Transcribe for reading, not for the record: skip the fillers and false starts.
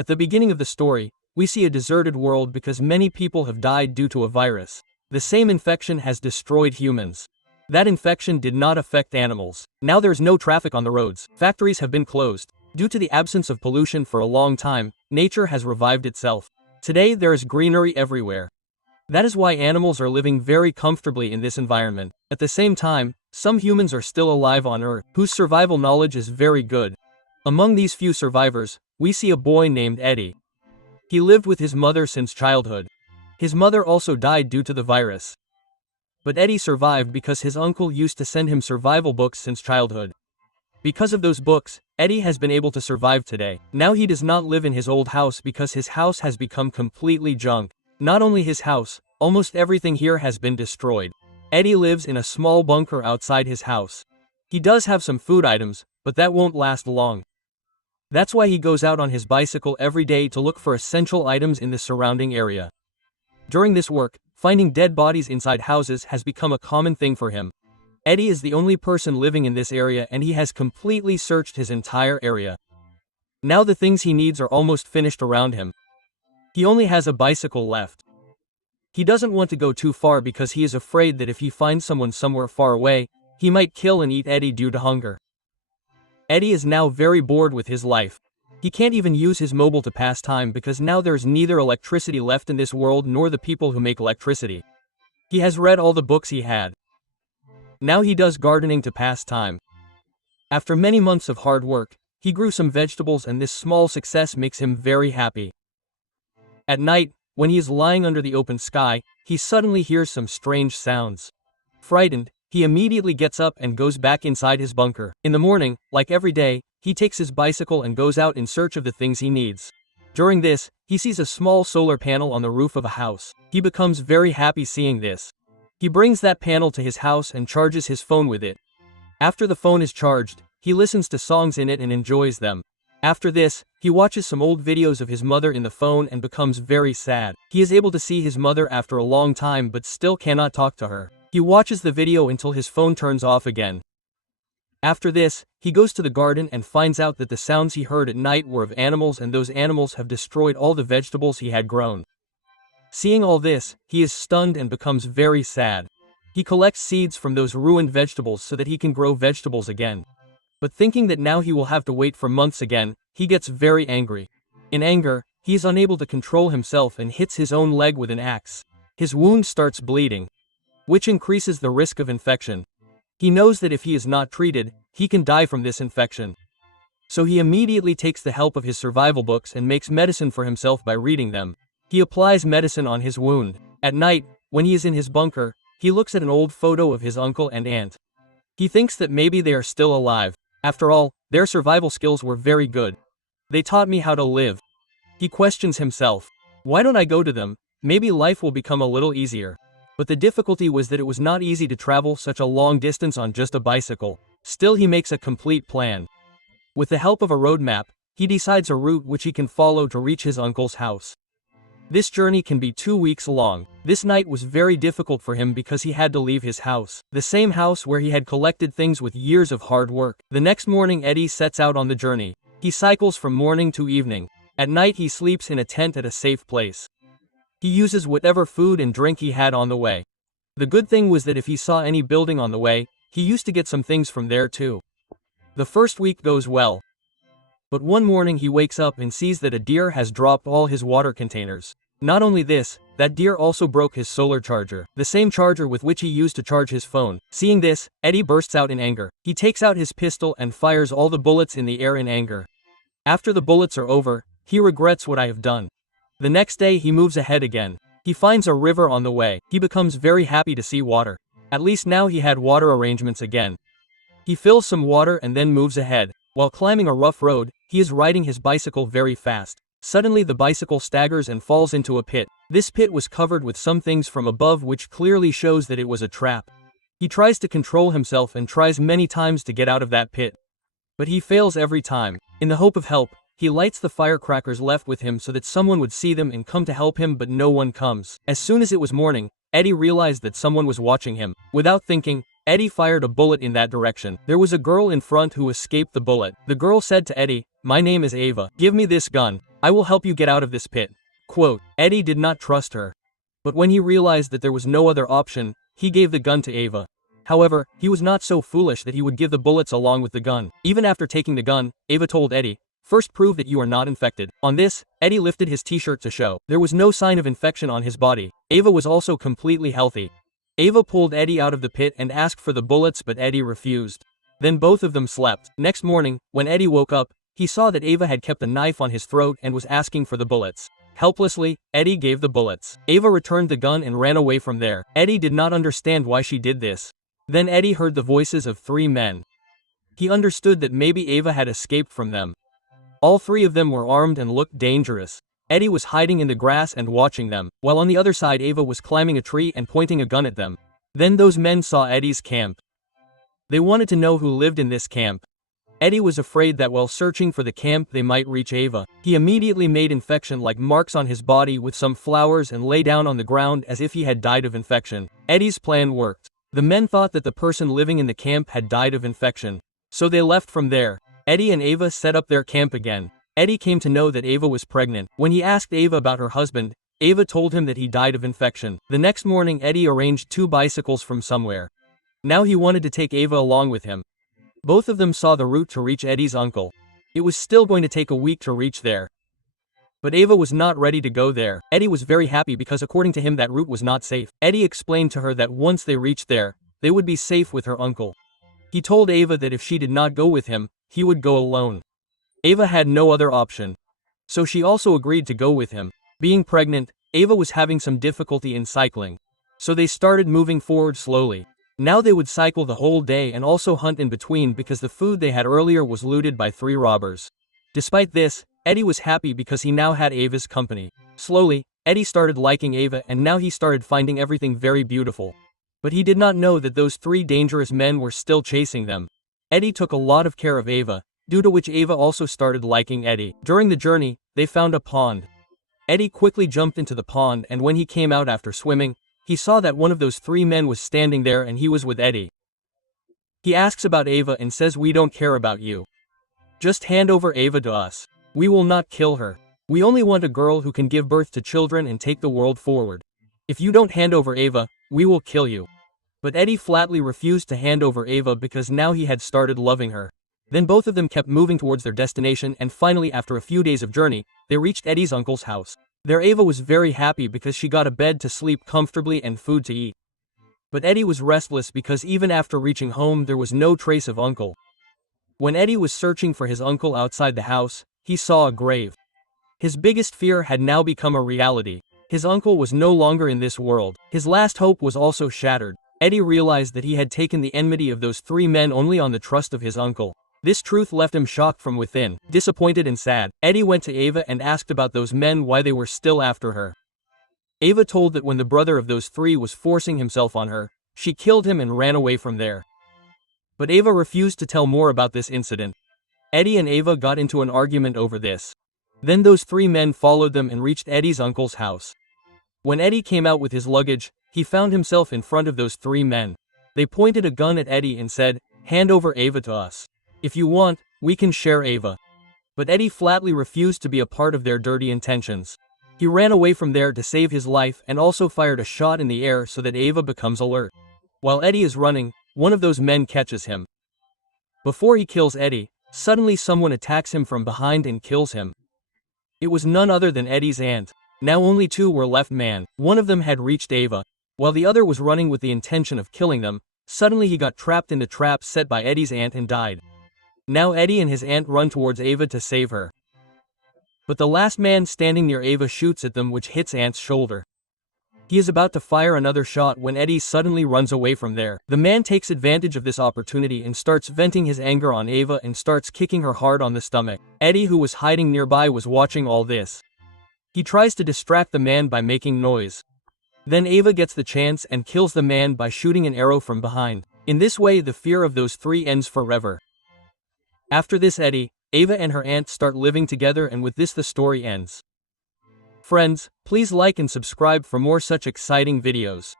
At the beginning of the story, we see a deserted world because many people have died due to a virus. The same infection has destroyed humans. That infection did not affect animals. Now there's no traffic on the roads. Factories have been closed. Due to the absence of pollution for a long time, nature has revived itself. Today there is greenery everywhere. That is why animals are living very comfortably in this environment. At the same time, some humans are still alive on Earth, whose survival knowledge is very good. Among these few survivors, we see a boy named Eddie. He lived with his mother since childhood. His mother also died due to the virus. But Eddie survived because his uncle used to send him survival books since childhood. Because of those books, Eddie has been able to survive today. Now he does not live in his old house because his house has become completely junk. Not only his house, almost everything here has been destroyed. Eddie lives in a small bunker outside his house. He does have some food items, but that won't last long. That's why he goes out on his bicycle every day to look for essential items in the surrounding area. During this work, finding dead bodies inside houses has become a common thing for him. Eddie is the only person living in this area and he has completely searched his entire area. Now the things he needs are almost finished around him. He only has a bicycle left. He doesn't want to go too far because he is afraid that if he finds someone somewhere far away, he might kill and eat Eddie due to hunger. Eddie is now very bored with his life. He can't even use his mobile to pass time because now there's neither electricity left in this world nor the people who make electricity. He has read all the books he had. Now he does gardening to pass time. After many months of hard work, he grew some vegetables and this small success makes him very happy. At night, when he is lying under the open sky, he suddenly hears some strange sounds. Frightened, he immediately gets up and goes back inside his bunker. In the morning, like every day, he takes his bicycle and goes out in search of the things he needs. During this, he sees a small solar panel on the roof of a house. He becomes very happy seeing this. He brings that panel to his house and charges his phone with it. After the phone is charged, he listens to songs in it and enjoys them. After this, he watches some old videos of his mother in the phone and becomes very sad. He is able to see his mother after a long time but still cannot talk to her. He watches the video until his phone turns off again. After this, he goes to the garden and finds out that the sounds he heard at night were of animals and those animals have destroyed all the vegetables he had grown. Seeing all this, he is stunned and becomes very sad. He collects seeds from those ruined vegetables so that he can grow vegetables again. But thinking that now he will have to wait for months again, he gets very angry. In anger, he is unable to control himself and hits his own leg with an axe. His wound starts bleeding, which increases the risk of infection. He knows that if he is not treated, he can die from this infection. So he immediately takes the help of his survival books and makes medicine for himself by reading them. He applies medicine on his wound. At night, when he is in his bunker, he looks at an old photo of his uncle and aunt. He thinks that maybe they are still alive. After all, their survival skills were very good. They taught me how to live. He questions himself. Why don't I go to them? Maybe life will become a little easier. But the difficulty was that it was not easy to travel such a long distance on just a bicycle. Still he makes a complete plan. With the help of a road map, he decides a route which he can follow to reach his uncle's house. This journey can be 2 weeks long. This night was very difficult for him because he had to leave his house. The same house where he had collected things with years of hard work. The next morning Eddie sets out on the journey. He cycles from morning to evening. At night he sleeps in a tent at a safe place. He uses whatever food and drink he had on the way. The good thing was that if he saw any building on the way, he used to get some things from there too. The first week goes well. But one morning he wakes up and sees that a deer has dropped all his water containers. Not only this, that deer also broke his solar charger, the same charger with which he used to charge his phone. Seeing this, Eddie bursts out in anger. He takes out his pistol and fires all the bullets in the air in anger. After the bullets are over, he regrets what I have done. The next day he moves ahead again. He finds a river on the way. He becomes very happy to see water. At least now he had water arrangements again. He fills some water and then moves ahead. While climbing a rough road, he is riding his bicycle very fast. Suddenly the bicycle staggers and falls into a pit. This pit was covered with some things from above which clearly shows that it was a trap. He tries to control himself and tries many times to get out of that pit. But he fails every time. In the hope of help, he lights the firecrackers left with him so that someone would see them and come to help him, but no one comes. As soon as it was morning, Eddie realized that someone was watching him. Without thinking, Eddie fired a bullet in that direction. There was a girl in front who escaped the bullet. The girl said to Eddie, "My name is Ava. Give me this gun. I will help you get out of this pit." Quote, Eddie did not trust her. But when he realized that there was no other option, he gave the gun to Ava. However, he was not so foolish that he would give the bullets along with the gun. Even after taking the gun, Ava told Eddie, "First prove that you are not infected." On this, Eddie lifted his t-shirt to show. There was no sign of infection on his body. Ava was also completely healthy. Ava pulled Eddie out of the pit and asked for the bullets, but Eddie refused. Then both of them slept. Next morning, when Eddie woke up, he saw that Ava had kept a knife on his throat and was asking for the bullets. Helplessly, Eddie gave the bullets. Ava returned the gun and ran away from there. Eddie did not understand why she did this. Then Eddie heard the voices of 3 men. He understood that maybe Ava had escaped from them. All 3 of them were armed and looked dangerous. Eddie was hiding in the grass and watching them, while on the other side Ava was climbing a tree and pointing a gun at them. Then those men saw Eddie's camp. They wanted to know who lived in this camp. Eddie was afraid that while searching for the camp they might reach Ava. He immediately made infection-like marks on his body with some flowers and lay down on the ground as if he had died of infection. Eddie's plan worked. The men thought that the person living in the camp had died of infection. So they left from there. Eddie and Ava set up their camp again. Eddie came to know that Ava was pregnant. When he asked Ava about her husband, Ava told him that he died of infection. The next morning Eddie arranged 2 bicycles from somewhere. Now he wanted to take Ava along with him. Both of them saw the route to reach Eddie's uncle. It was still going to take a week to reach there. But Ava was not ready to go there. Eddie was very happy because according to him that route was not safe. Eddie explained to her that once they reached there, they would be safe with her uncle. He told Ava that if she did not go with him, he would go alone. Ava had no other option. So she also agreed to go with him. Being pregnant, Ava was having some difficulty in cycling. So they started moving forward slowly. Now they would cycle the whole day and also hunt in between because the food they had earlier was looted by 3 robbers. Despite this, Eddie was happy because he now had Ava's company. Slowly, Eddie started liking Ava and now he started finding everything very beautiful. But he did not know that those 3 dangerous men were still chasing them. Eddie took a lot of care of Ava, due to which Ava also started liking Eddie. During the journey, they found a pond. Eddie quickly jumped into the pond and when he came out after swimming, he saw that one of those 3 men was standing there and he was with Eddie. He asks about Ava and says, "We don't care about you. Just hand over Ava to us. We will not kill her. We only want a girl who can give birth to children and take the world forward. If you don't hand over Ava, we will kill you." But Eddie flatly refused to hand over Ava because now he had started loving her. Then both of them kept moving towards their destination and finally after a few days of journey, they reached Eddie's uncle's house. There Ava was very happy because she got a bed to sleep comfortably and food to eat. But Eddie was restless because even after reaching home there was no trace of uncle. When Eddie was searching for his uncle outside the house, he saw a grave. His biggest fear had now become a reality. His uncle was no longer in this world. His last hope was also shattered. Eddie realized that he had taken the enmity of those 3 men only on the trust of his uncle. This truth left him shocked from within. Disappointed and sad, Eddie went to Ava and asked about those men why they were still after her. Ava told that when the brother of those 3 was forcing himself on her, she killed him and ran away from there. But Ava refused to tell more about this incident. Eddie and Ava got into an argument over this. Then those 3 men followed them and reached Eddie's uncle's house. When Eddie came out with his luggage, he found himself in front of those 3 men. They pointed a gun at Eddie and said, "Hand over Ava to us. If you want, we can share Ava." But Eddie flatly refused to be a part of their dirty intentions. He ran away from there to save his life and also fired a shot in the air so that Ava becomes alert. While Eddie is running, one of those men catches him. Before he kills Eddie, suddenly someone attacks him from behind and kills him. It was none other than Eddie's aunt. Now only 2 were left man. One of them had reached Ava, while the other was running with the intention of killing them. Suddenly he got trapped in the trap set by Eddie's aunt and died. Now Eddie and his aunt run towards Ava to save her. But the last man standing near Ava shoots at them which hits Aunt's shoulder. He is about to fire another shot when Eddie suddenly runs away from there. The man takes advantage of this opportunity and starts venting his anger on Ava and starts kicking her hard on the stomach. Eddie, who was hiding nearby, was watching all this. He tries to distract the man by making noise. Then Ava gets the chance and kills the man by shooting an arrow from behind. In this way the fear of those 3 ends forever. After this Eddie, Ava and her aunt start living together and with this the story ends. Friends, please like and subscribe for more such exciting videos.